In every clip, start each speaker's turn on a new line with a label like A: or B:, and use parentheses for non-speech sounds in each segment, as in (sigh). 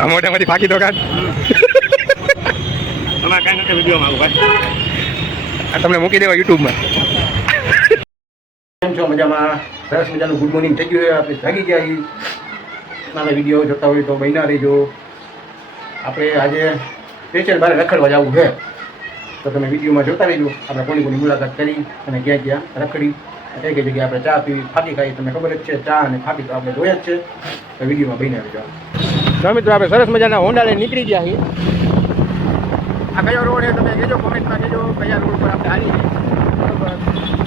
A: આ મોઢામાંથી ફાંકી આ તમને મૂકી દેવા યુટ્યુબમાં
B: કેમ છો? મજામાં? સરસ મજાનું ગુડ મોર્નિંગ થઈ ગયું આપણે જાગી ગયા છીએ. નાના વીડિયો જોતા હોય તો બન્યા રહેજો. આપણે આજે સ્પેશિયલ બહાર રખડવા જવું છે. તો તમે વિડીયોમાં જોતા રહેજો. આપણે કોની કોની મુલાકાત કરી અને ક્યાં ક્યાં રખડી. કઈ કઈ જગ્યાએ આપણે ચા પીવી ફાકી ખાઈ તમને ખબર જ છે ચા અને ફાકી તો આપણે જોયા જ છે. તો વિડીયોમાં બહેના રહેજો. તો મિત્રો, આપણે સરસ મજાના હોન્ડા લઈને નીકળી ગયા છીએ. આ કયો રોડ છે, તમે કહેજો, કોમેન્ટમાં કહેજો, કયા રોડ પર આપણે હાલી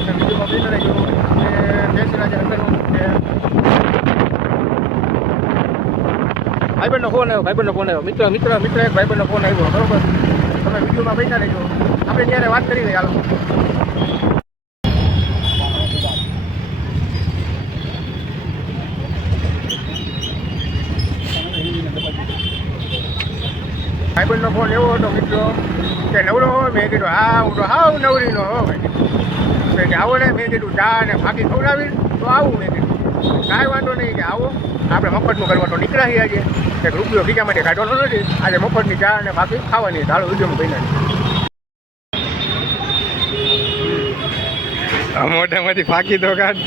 B: વિડીયોમાં બન્યા રહેજો આપણે દેશ રાજા ભાઈબંધનો ફોન આવ્યો, ભાઈબંધનો ફોન આવ્યો. મિત્ર મિત્ર મિત્ર, એક ભાઈબંધનો ફોન આવ્યો. બરોબર. તમે વિડીયોમાં બન્યા રહેજો આપણે ત્યારે વાત કરી રહી ભાઈબંધનો ફોન એવો હતો મિત્રો કે નવરો હોય મેં કીધું હા હું તો હાવ નવરીનો હો મેં કે આવો ને. મેં કીધું ચા ને ફાંકી ખવડાવી તો આવું મેં કીધું. કાંઈ વાંધો નહીં કે આવો. આપણે મફતનું કરવા તો નીકળાઈ આજે. એક રૂપિયો ખીચા માટે કાઢવાનો નથી. આજે મફતની ચા અને ફાંકી ખાવાની ચાલો ઉદ્યમ
A: આ મોઢામાંથી ફાંકી દો કાઢ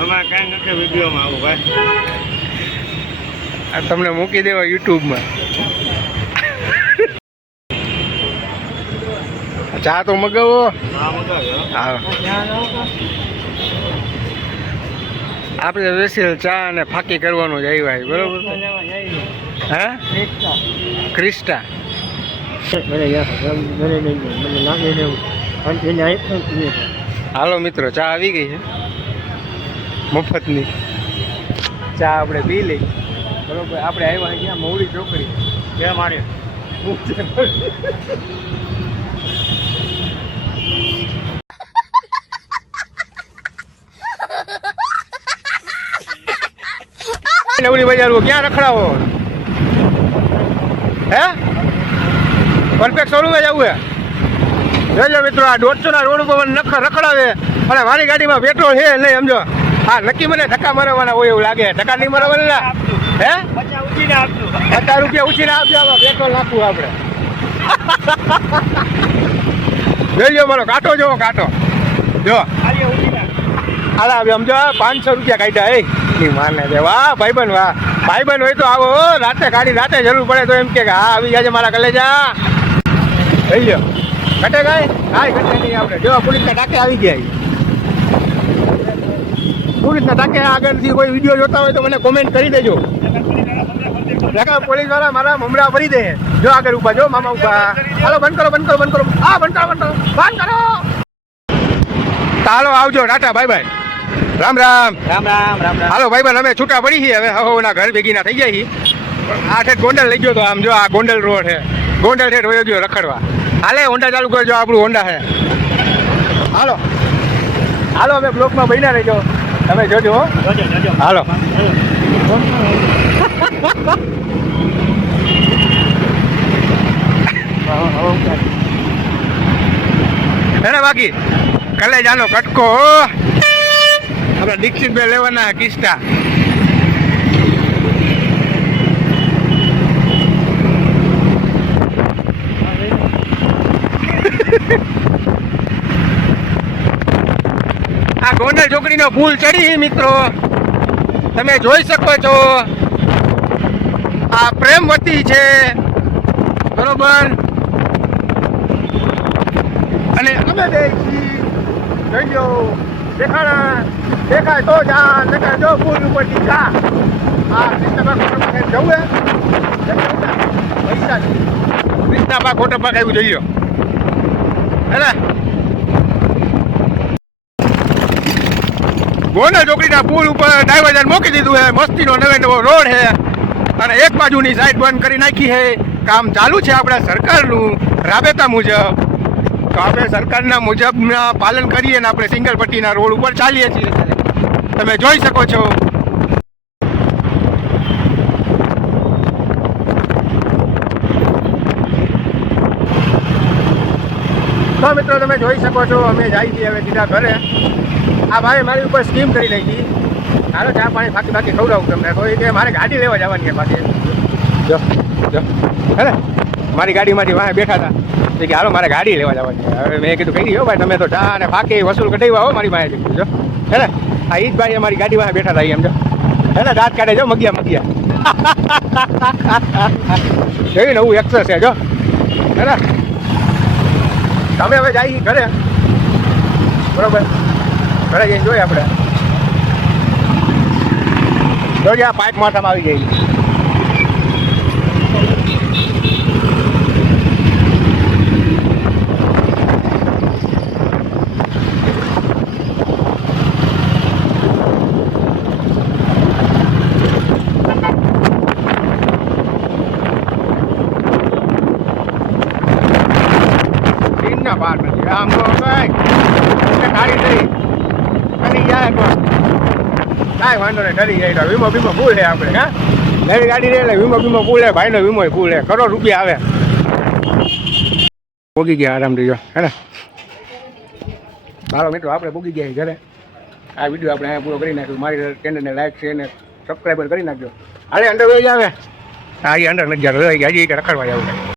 C: આમાં (laughs) કાંઈ નથી વિડીયોમાં આવું ભાઈ.
A: આ તમને મૂકી દેવા યુટ્યુબમાં. ચા તો મગાવો. આપણે સ્પેશિયલ ચા અને ફાકી કરવાનું જ આવ્યા બરોબર? હા? ક્રિસ્ટા. હાલો મિત્રો, ચા આવી ગઈ છે. મફતની. ચા આપણે પી લઈ બરોબર આપણે આવ્યા ક્યાં મૌડી ચોકડી.
C: બે મારે (laughs)
A: નવરી બજાર ક્યાં રખડાવો? હે? પરફેક્ટ શોરૂમે જવું હે? જોજો મિત્રો આ દોઢસો ના રોડ ઉપર નખ રખડાવે. અને મારી ગાડીમાં પેટ્રોલ છે નહીં સમજો. હા નક્કી મને ધક્કા મારવાના હોય એવું લાગે. ધક્કા નહીં મારવાના? હે?
C: પચાસ ઉછીને આપજો.
A: પચાસ રૂપિયા ઉછીને આપજો આમાં પેટ્રોલ નાખવું આપણે. (laughs) જોઈ લો મારો કાંટો જોવો કાંટો. જો. હાલા હવે સમજો પાંચસો રૂપિયા કાઢ્યા એ ની માને દે વાહ ભાઈબંધ વાહ. ભાઈબંધ હોય તો આવો હો. રાતે ગાડી રાતે જરૂર પડે તો એમ કે હા આવી જાજે મારા કલેજા. જઈ લો ઘટે ગાય કાંઈ ઘટે નહીં આપણે. જો પોલીસના ટાંકે આવી ગયા પોલીસના તાકે આગળથી કોઈ વીડિયો જોતા હોય તો મને કોમેન્ટ કરી દેજો. પોલીસવાળા મારા મમરા ભરી દે. જો આગળ ઊભા જો મામા ઊભા હાલો બંધ કરો બંધ કરો બંધ કરો. હા બંધ કરો બંધ કરો. બંધ કરો. ચાલો આવજો. Tata bye bye. Ram Ram.
C: Ram Ram Ram
A: હાલો ભાઈ અમે છૂટા પડી છીએ. હવે હવના ઘર ભેગીના થઈ ગયા છીએ. આ ઠેઠ ગોંડલ લઈ ગયો તો આમ જો આ ગોંડલ રોડ છે. ગોંડલ ઠેઠ વયો ગયો રખડવા. હાલે હોન્ડા ચાલુ કરજો આપણું હોન્ડા છે. હાલો. હાલો અમે બ્લોકમાં બન્યા રહેજો. તમે જોજો હાલો. એને બાકી? કાલે જાનો કટકો હો. દીક્ષિતભાઈ દીક્ષિત ભાઈ લેવાના કિસ્ટા આ ગોંડલ ચોકડીનો પુલ ચડી મિત્રો. તમે જોઈ શકો છો. આ પ્રેમવતી છે. બરોબર? અને અમે બે છીએ. જોઈ લો. દેખાણા દેખાય તો જા દેખાય જો પુલ ઉપરથી જા. આ પાક જવું હે? પૈસા ભાગ ખોટો પાક આવ્યું જોઈ લો ગોંડલ ચોકડીના પુલ ઉપર ડાયવર્જન મૂકી દીધું છે. મસ્તીનો નવે નવો રોડ છે. અને એક બાજુની સાઈડ બંધ કરી નાખી છે. કામ ચાલુ છે આપણા સરકારનું, રાબેતા મુજબ. તો આપણે સરકારના મુજબના પાલન કરીએ ને આપણે સિંગલ પટ્ટીના રોડ ઉપર ચાલીએ છીએ. તમે જોઈ શકો છો. તો મિત્રો, તમે જોઈ શકો છો, અમે જઈએ છીએ હવે સીધા ઘરે. આ ભાઈ મારી ઉપર સ્કીમ કરી નાખી. હાલો, ચા પાણી ફાકી ફાકી ખવડાવું તમને. તો એ મારે ગાડી લેવા જવાની છે પાછી. જો જો. હે ને? મારી ગાડીમાંથી વાહે બેઠા હતા. એ કે હાલો, મારે ગાડી લેવા જવાની હવે મેં કીધું, કઈ હો ભાઈ, તમે તો ચા અને ફાકી વસૂલ કઢાવ્યા હો મારી પાસે જો. હે ને? આ ઈ જ ભાઈ અમારી ગાડી વાહે બેઠા હતા એમ, જો. હે ને? દાંત કાઢે, જો, મગિયા મગિયા. (laughs) જોયું ને હું એક્સેસ છે, જો. હે ને? તમે હવે જાય ઘરે. બરોબર? ઘરે જઈને જોઈએ આપણે. જોઈએ આ પાઇપ માથામાં આવી ચીનના પાર નથી. આમ તો કઈ. ગાડી કરી જાય પણ કાંઈ વાંધો નહીં ડરી જાય વીમો વીમો ફૂલ હે આપણે હા નવી ગાડી લે વીમો વીમો ફૂલ હે ભાઈનો વીમો ફૂલ હે કરોડ રૂપિયા આવે ભોગી ગયા આરામથી રહીજો હે ને મારો મિત્રો આપણે ભોગી ગયા ઘરે આ વીડિયો આપણે અહીંયા પૂરો કરી નાખ્યો મારી ચેનલને લાઈક છે ને સબસ્ક્રાઈબર કરી નાખજો હાલે અંડર વેજ આવે હા એ અંડર નથી જતો હજી રખડવા જવું